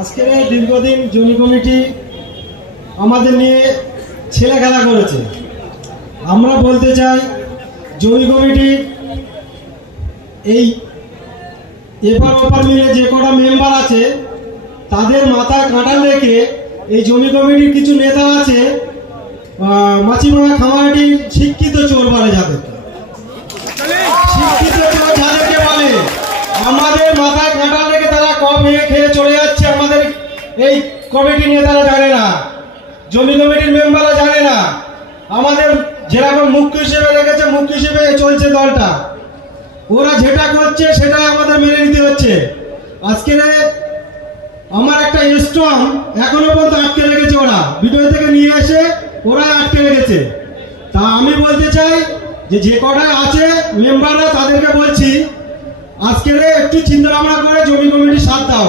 আজকের এই দীর্ঘদিন জমি কমিটি আমাদের নিয়ে ছেলে খেলা করেছে। আমরা বলতে চাই জমি কমিটি এই এপার ওপার মিলে যে কটা মেম্বার আছে তাদের মাথায় কাঁটা রেখে এই জমি কমিটির কিছু নেতা আছে মাছিমারা খামারহাটির শিক্ষিত চোর বলে যাদেরকে, শিক্ষিত চোর যাদেরকে বলে, আমাদের মাথায় কাঁটা রেখে তারা কম ভেঙে খেয়ে চলে যাচ্ছে। আমাদের এই কমিটির নেতারা জানে না, জমি কমিটির মেম্বাররা জানে না, আমাদের যেরকম মুখ্য হিসেবে রেখেছে মুখ্য হিসেবে চলছে দলটা, ওরা যেটা করছে সেটাই আমাদের মেনে নিতে হচ্ছে। আজকে আমার একটা স্ট্রং এখনো পর্যন্ত আটকে রেখেছে, ওরা ভিডিও থেকে নিয়ে এসে ওরাই আটকে রেখেছে। তা আমি বলতে চাই যে কটা আছে মেম্বাররা তাদেরকে বলছি আজকে একটু চিন্তা ভাবনা করে জমি কমিটির সাথ দাও।